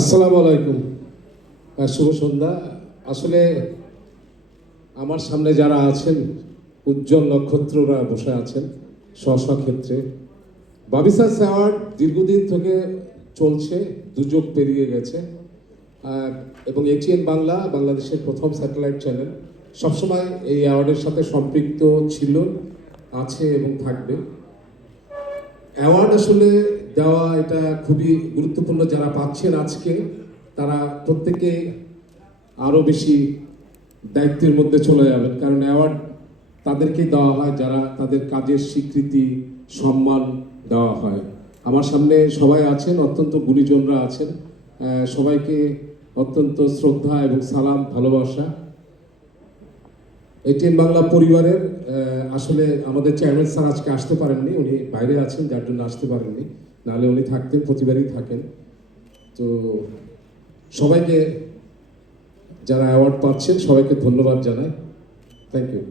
আসসালামু আলাইকুম। শুভ সন্ধ্যা। আসলে আমার সামনে যারা আছেন, উজ্জ্বল নক্ষত্ররা বসে আছেন স্ব ক্ষেত্রে। বাবিসাস অ্যাওয়ার্ড দীর্ঘদিন থেকে চলছে দুযোগ পেরিয়ে গেছে। এবং এটিএন বাংলা, বাংলাদেশের প্রথম স্যাটেলাইট চ্যানেল, সবসময় এই অ্যাওয়ার্ডের সাথে সম্পৃক্ত ছিল, আছে এবং থাকবে। অ্যাওয়ার্ড আসলে দেওয়া এটা খুবই গুরুত্বপূর্ণ যারা পাচ্ছেন আজকে, তারা প্রত্যেকে আরও বেশি দায়িত্বের মধ্যে চলে যাবেন। কারণ অ্যাওয়ার্ড তাদেরকেই দেওয়া হয়, যারা তাদের কাজের স্বীকৃতি, সম্মান দেওয়া হয়। আমার সামনে সবাই আছেন, অত্যন্ত গুণীজনরা আছেন। সবাইকে অত্যন্ত শ্রদ্ধা এবং সালাম, ভালোবাসা। এটিএন বাংলা পরিবারের আসলে আমাদের চেয়ারম্যান স্যার আজকে আসতে পারেননি, উনি বাইরে আছেন, যার জন্য আসতে পারেননি। নাহলে উনি থাকতেন, প্রতিবারই থাকেন। তো সবাইকে যারা অ্যাওয়ার্ড পাচ্ছেন, সবাইকে ধন্যবাদ জানাই। Thank you